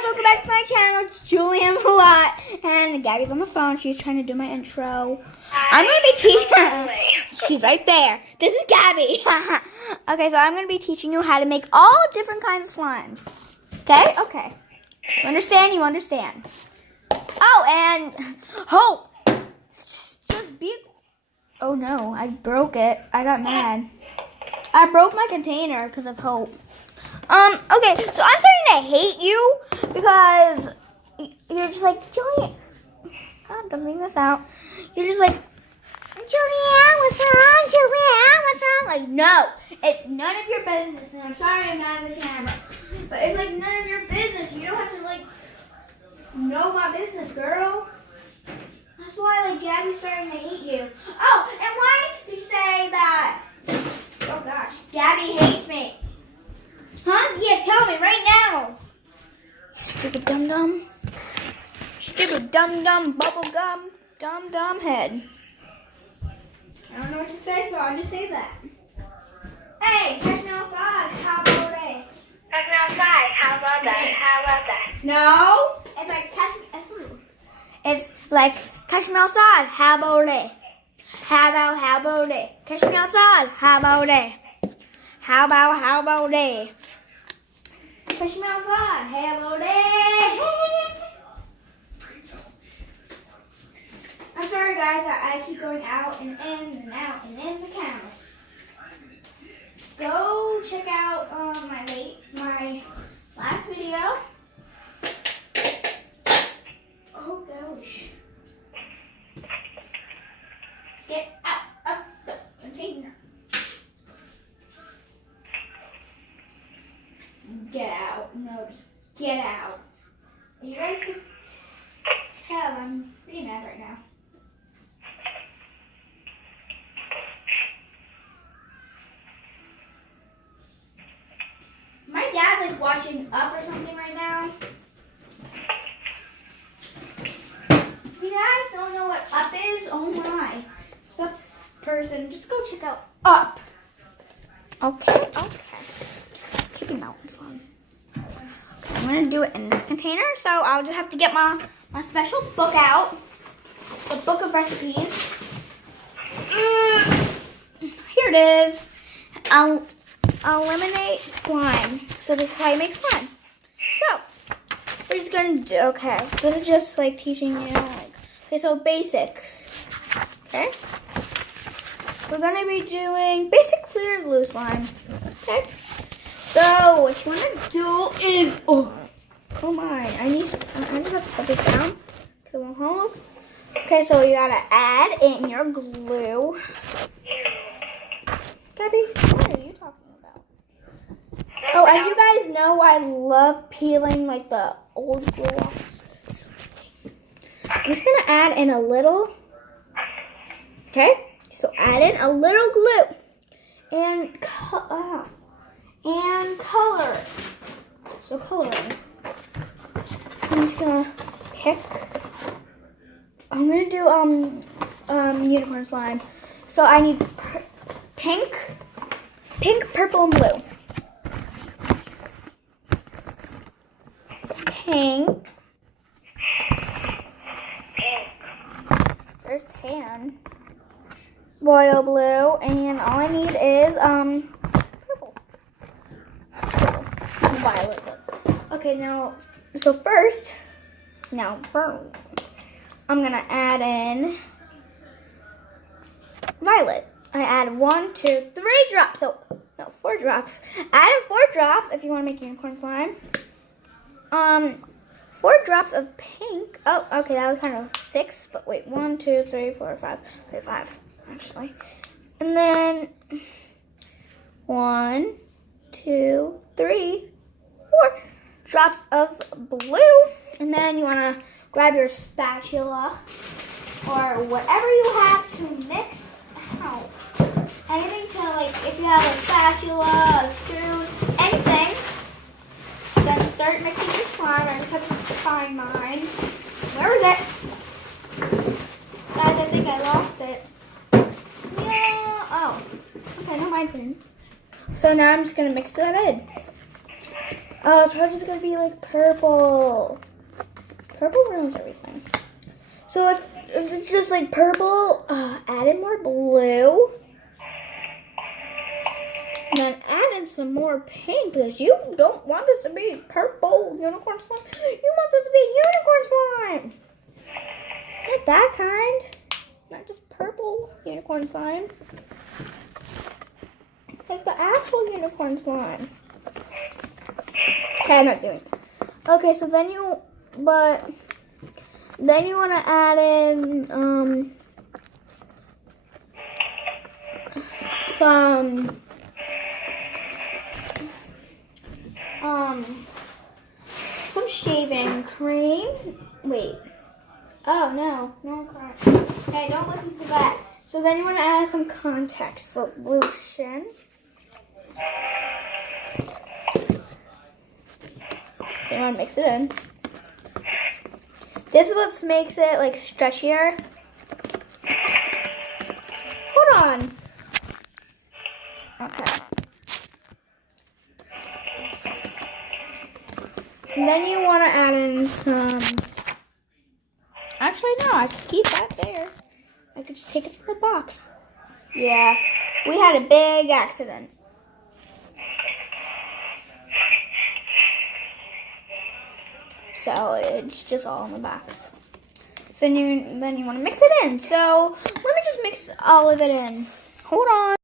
guys, welcome back to my channel. It's Julian Malott, and Gabby's on the phone. She's trying to do my intro. I'm going to be teaching. She's right there. This is Gabby. Okay, so I'm going to be teaching you how to make all different kinds of slimes. Okay? Okay. You understand? You understand. Oh, and Hope. Just be. Oh no, I broke it. I got mad. I broke my container because of Hope. Okay, so I'm starting to hate you because you're just like, Julian, don't bring this out. You're just like, Julian, what's wrong? Julian, what's wrong? Like, no, it's none of your business. And I'm sorry I'm not on the camera, but it's like none of your business. You don't have to like know my business, girl. That's why like Gabby's starting to hate you. Oh, and why did you say that? Oh gosh, Gabby hates me. Huh? Yeah, tell me right now. Stupid dum-dum. Stupid dum-dum bubblegum dum-dum head. I don't know what to say, so I'll just say that. Hey, catch me outside. How about that? Catch me outside. How about that? How about that? No. It's like catch me. It's like catch me outside. How about that? How about that? Catch me outside. How about that? How about that? Push me outside. Hello there. I'm sorry, guys, that I keep going out and in and out and in the camera. Go check out my last video. Oh gosh. Get out of the container. Get out. No, just get out. You guys can tell I'm pretty mad right now. My dad's like watching Up or something right now. You guys don't know what Up is? Oh my. About this person. Just go check out Up. Okay. Keep your mountains on. I'm going to do it in this container, so I'll just have to get my special book out. The book of recipes. Here it is. Eliminate slime. So this is how you make slime. So, we're just going to do, okay. This is just like teaching you, like, okay, so basics. Okay. We're going to be doing basic clear glue slime. Okay. So what you want to do is, oh my, I just have to put this down because it won't hold. Okay, so you gotta add in your glue. Gabby, what are you talking about? Oh, as you guys know, I love peeling like the old glue off. I'm just gonna add in a little. Okay, so add in a little glue and color. So coloring. I'm just gonna pick. I'm gonna do unicorn slime. So I need pink, purple, and blue. Pink. There's tan. Royal blue, and all I need is violet. Okay, now, so first, I'm gonna add in violet. I add 1, 2, 3 drops. So, no, 4 drops. Add in 4 drops if you want to make unicorn slime. 4 drops of pink. Oh, okay, that was kind of 6, but wait, 1, 2, 3, 4, 5. Okay, 5, actually. And then 1, 2, 3, 4 drops of blue, and then you want to grab your spatula or whatever you have to mix out. Anything to, like, if you have a spatula, a spoon, anything, then start mixing your slime. I just have to find mine. Where is it? Guys, I think I lost it. Yeah, oh, okay, no mind. So now I'm just going to mix that in. Oh, it's probably just gonna be like purple. Purple ruins everything. So if it's just like purple, add in more blue. And then add in some more pink because you don't want this to be purple unicorn slime. You want this to be unicorn slime. Not that kind. Not just purple unicorn slime. Like the actual unicorn slime. Okay, I'm not doing it. Okay, so then you want to add in some shaving cream. Wait. Oh no, crap. Okay, don't listen to that. So then you want to add some contact solution. You want to mix it in. This is what makes it like stretchier. Hold on. Okay. And then you want to add in some. Actually, no, I could keep that there. I could just take it from the box. Yeah, we had a big accident. So it's just all in the box. So then you want to mix it in. So let me just mix all of it in. Hold on.